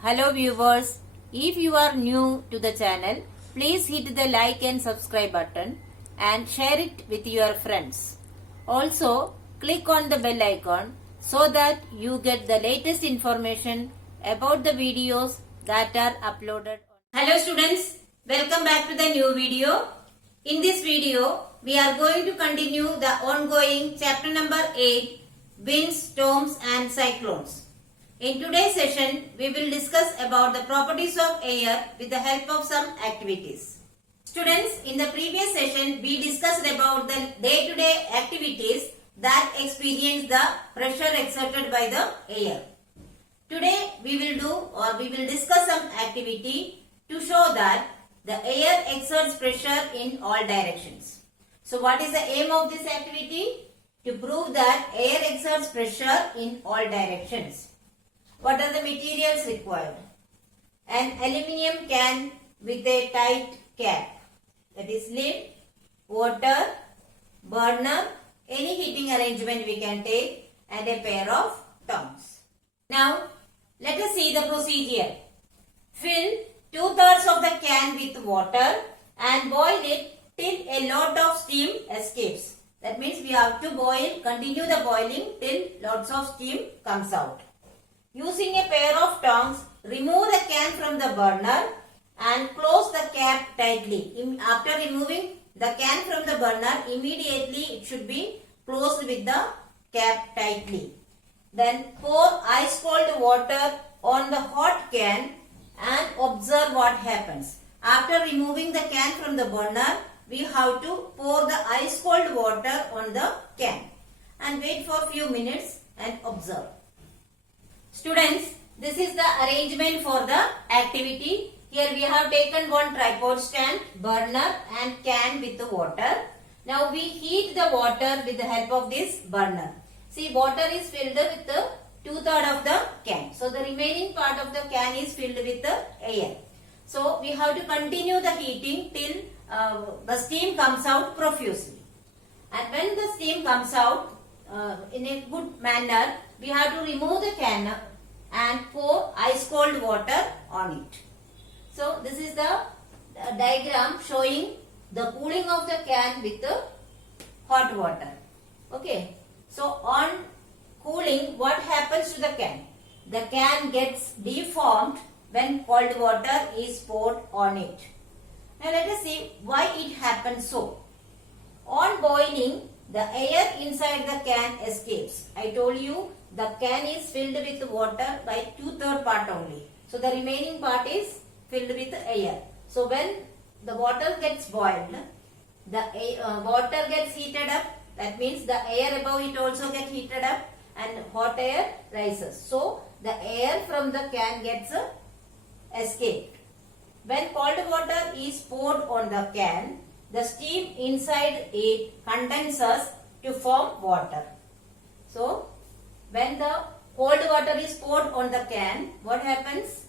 Hello viewers, if you are new to the channel, please hit the like and subscribe button and share it with your friends. Also, click on the bell icon so that you get the latest information about the videos that are uploaded. Hello students, welcome back to the new video. In this video, we are going to continue the ongoing chapter number 8, Winds, Storms and Cyclones. In today's session, we will discuss about the properties of air with the help of some activities. Students, in the previous session, we discussed about the day-to-day activities that experience the pressure exerted by the air. Today, we will discuss some activity to show that the air exerts pressure in all directions. So, what is the aim of this activity? To prove that air exerts pressure in all directions. What are the materials required? An aluminium can with a tight cap, that is lid, water, burner, any heating arrangement we can take, and a pair of tongs. Now, let us see the procedure. Fill 2/3 of the can with water and boil it till a lot of steam escapes. That means we have to continue the boiling till lots of steam comes out. Using a pair of tongs, remove the can from the burner and close the cap tightly. After removing the can from the burner, immediately it should be closed with the cap tightly. Then pour ice cold water on the hot can and observe what happens. After removing the can from the burner, we have to pour the ice cold water on the can and wait for a few minutes and observe. Students, this is the arrangement for the activity. Here we have taken one tripod stand, burner and can with the water. Now we heat the water with the help of this burner. See, water is filled with the 2/3 of the can. So the remaining part of the can is filled with the air. So we have to continue the heating till the steam comes out profusely. And when the steam comes out in a good manner, we have to remove the can and pour ice cold water on it. So this is the diagram showing the cooling of the can with the hot water. Okay. So on cooling, what happens to the can? The can gets deformed when cold water is poured on it. Now let us see why it happens so. On boiling, the air inside the can escapes. I told you the can is filled with water by 2/3 part only. So the remaining part is filled with air. So when the water gets boiled, the water gets heated up. That means the air above it also gets heated up and hot air rises. So the air from the can gets escaped. When cold water is poured on the can, the steam inside it condenses to form water. So when the cold water is poured on the can, what happens?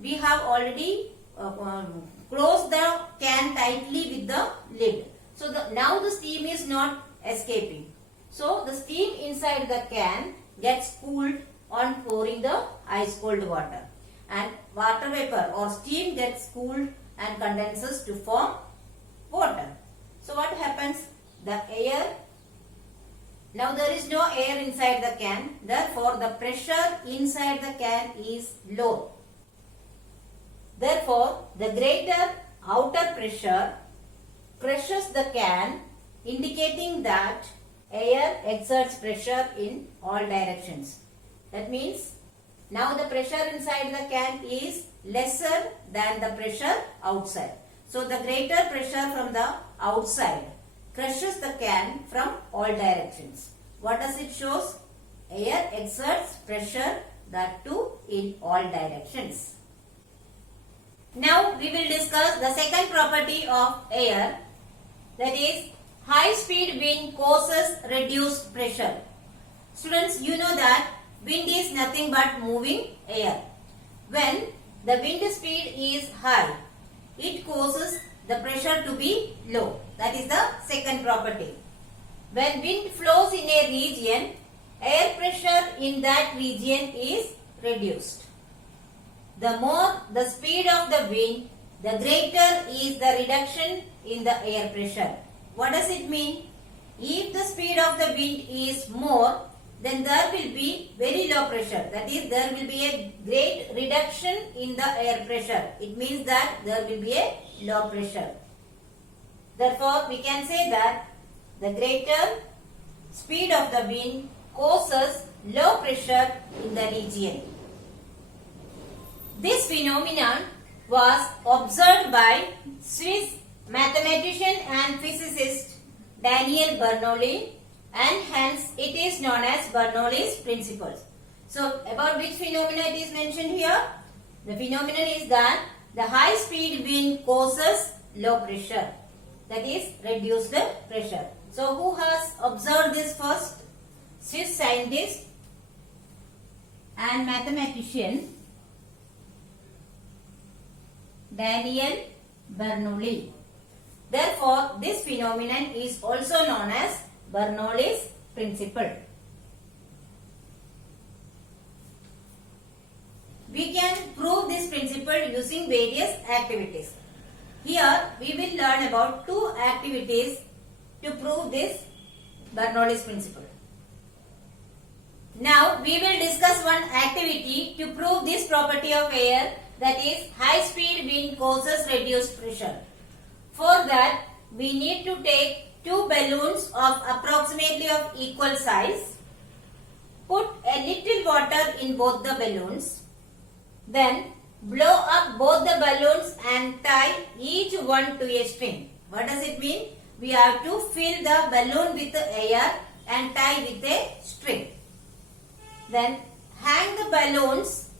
We have already closed the can tightly with the lid. So now the steam is not escaping. So the steam inside the can gets cooled on pouring the ice cold water. And water vapor or steam gets cooled and condenses to form water. So what happens? The air, now there is no air inside the can, therefore the pressure inside the can is low. Therefore the greater outer pressure crushes the can, indicating that air exerts pressure in all directions. That means now the pressure inside the can is lesser than the pressure outside. So the greater pressure from the outside crushes the can from all directions. What does it show? Air exerts pressure, that too in all directions. Now we will discuss the second property of air, that is high speed wind causes reduced pressure. Students, you know that wind is nothing but moving air. When the wind speed is high, it causes the pressure to be low. That is the second property. When wind flows in a region, air pressure in that region is reduced. the more the speed of the wind, the greater is the reduction in the air pressure. What does it mean? If the speed of the wind is more, then there will be very low pressure. That is, there will be a great reduction in the air pressure. It means that there will be a low pressure. Therefore, we can say that the greater speed of the wind causes low pressure in the region. This phenomenon was observed by Swiss mathematician and physicist Daniel Bernoulli, and hence it is known as Bernoulli's principles. So, about which phenomenon it is mentioned here? The phenomenon is that the high speed wind causes low pressure. That is, reduced pressure. So, who has observed this first? Swiss scientist and mathematician Daniel Bernoulli. Therefore, this phenomenon is also known as Bernoulli's principle. We can prove this principle using various activities. Here, we will learn about two activities to prove this Bernoulli's principle. Now, we will discuss one activity to prove this property of air, that is, high speed wind causes reduced pressure. For that, we need to take two balloons of approximately of equal size, put a little water in both the balloons, then blow up both the balloons and tie each one to a string. What does it mean? We have to fill the balloon with air and tie with a string. Then hang the balloons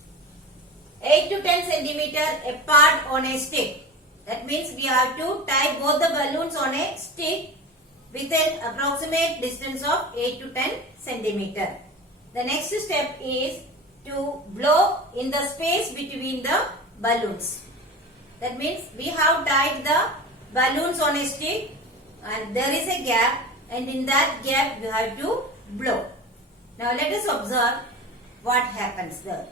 8 to 10 centimeter apart on a stick. That means we have to tie both the balloons on a stick with an approximate distance of 8 to 10 centimeter. The next step is to blow in the space between the balloons. That means we have tied the balloons on a stick and there is a gap, and in that gap we have to blow. Now let us observe what happens there.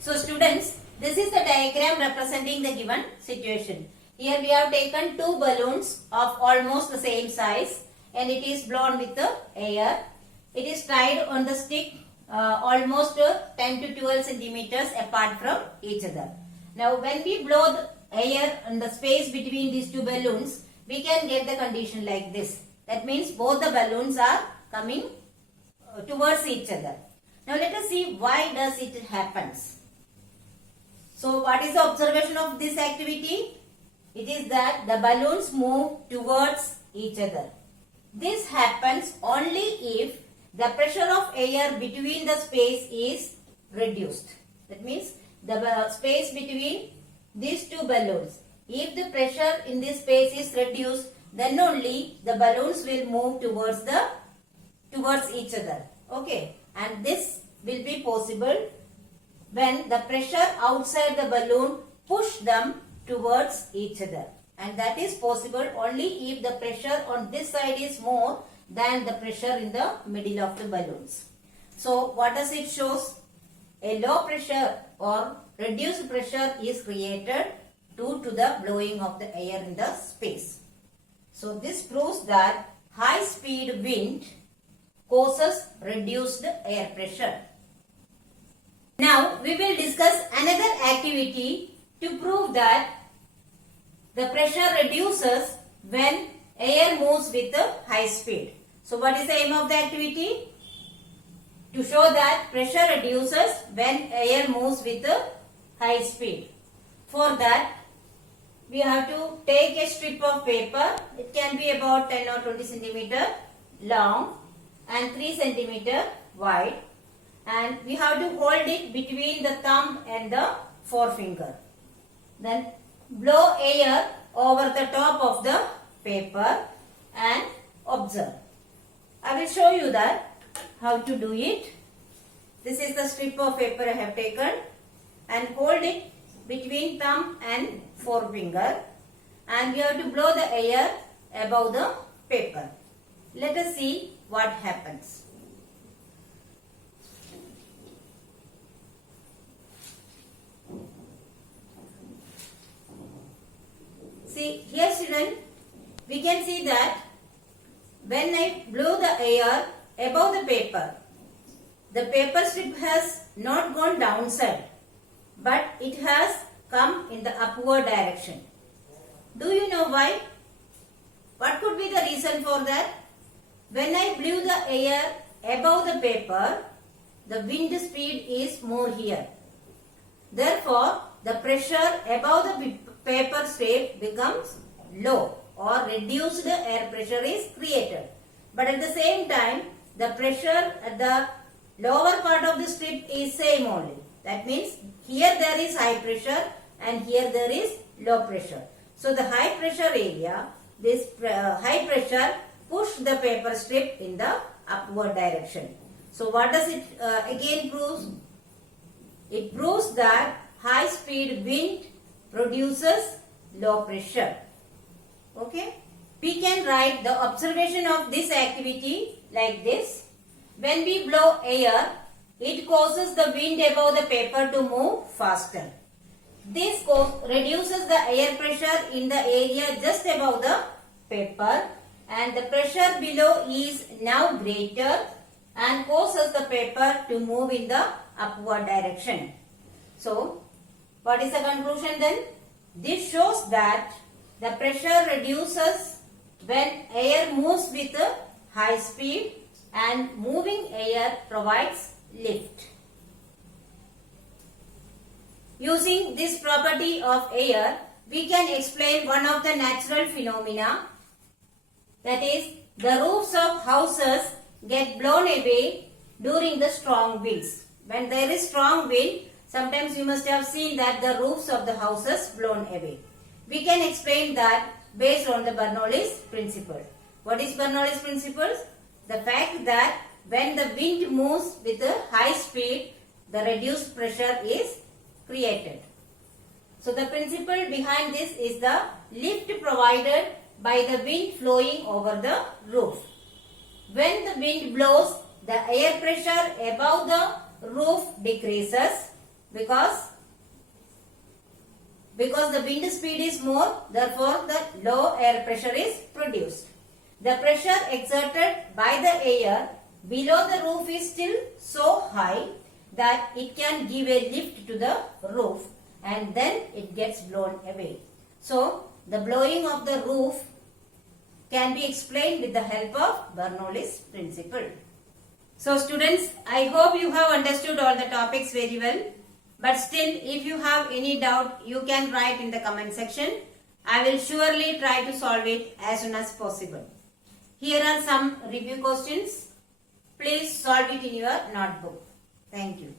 So students, this is the diagram representing the given situation. Here we have taken two balloons of almost the same size and it is blown with the air. It is tied on the stick almost 10 to 12 centimeters apart from each other. Now when we blow the air in the space between these two balloons, we can get the condition like this. That means both the balloons are coming towards each other. Now let us see why does it happens. So what is the observation of this activity? It is that the balloons move towards each other. This happens only if the pressure of air between the space is reduced. That means the space between these two balloons. If the pressure in this space is reduced, then only the balloons will move towards each other. Okay, and this will be possible when the pressure outside the balloon push them towards each other, and that is possible only if the pressure on this side is more than the pressure in the middle of the balloons. So what does it shows? A low pressure or reduced pressure is created due to the blowing of the air in the space. So this proves that high speed wind causes reduced air pressure. Now we will discuss another activity to prove that the pressure reduces when air moves with a high speed. So what is the aim of the activity? To show that pressure reduces when air moves with a high speed. For that, we have to take a strip of paper. It can be about 10 or 20 centimeter long and 3 centimeter wide, and we have to hold it between the thumb and the forefinger. Then blow air over the top of the paper and observe. I will show you that how to do it. This is the strip of paper I have taken, and hold it between thumb and forefinger, and we have to blow the air above the paper. Let us see what happens. See here children, we can see that when I blow the air above the paper strip has not gone downside, but it has come in the upward direction. Do you know why? What could be the reason for that? When I blew the air above the paper, the wind speed is more here. Therefore, the pressure above the paper strip becomes low, or reduced air pressure is created. But at the same time, the pressure at the lower part of the strip is same only. That means here there is high pressure and here there is low pressure. So the high pressure area, this high pressure push the paper strip in the upward direction. So what does it again proves? It proves that high speed wind produces low pressure. Okay. We can write the observation of this activity like this. When we blow air, it causes the wind above the paper to move faster. This reduces the air pressure in the area just above the paper, and the pressure below is now greater and causes the paper to move in the upward direction. So, what is the conclusion then? This shows that the pressure reduces when air moves with a high speed, and moving air provides lift. Using this property of air, we can explain one of the natural phenomena, that is, the roofs of houses get blown away during the strong winds. When there is strong wind, sometimes you must have seen that the roofs of the houses blown away. We can explain that based on the Bernoulli's principle. What is Bernoulli's principle? The fact that when the wind moves with a high speed, the reduced pressure is created. So the principle behind this is the lift provided by the wind flowing over the roof. When the wind blows, the air pressure above the roof decreases because the wind speed is more, therefore the low air pressure is produced. The pressure exerted by the air below the roof is still so high that it can give a lift to the roof, and then it gets blown away. So, the blowing of the roof can be explained with the help of Bernoulli's principle. So students, I hope you have understood all the topics very well. But still, if you have any doubt, you can write in the comment section. I will surely try to solve it as soon as possible. Here are some review questions. Please solve it in your notebook. Thank you.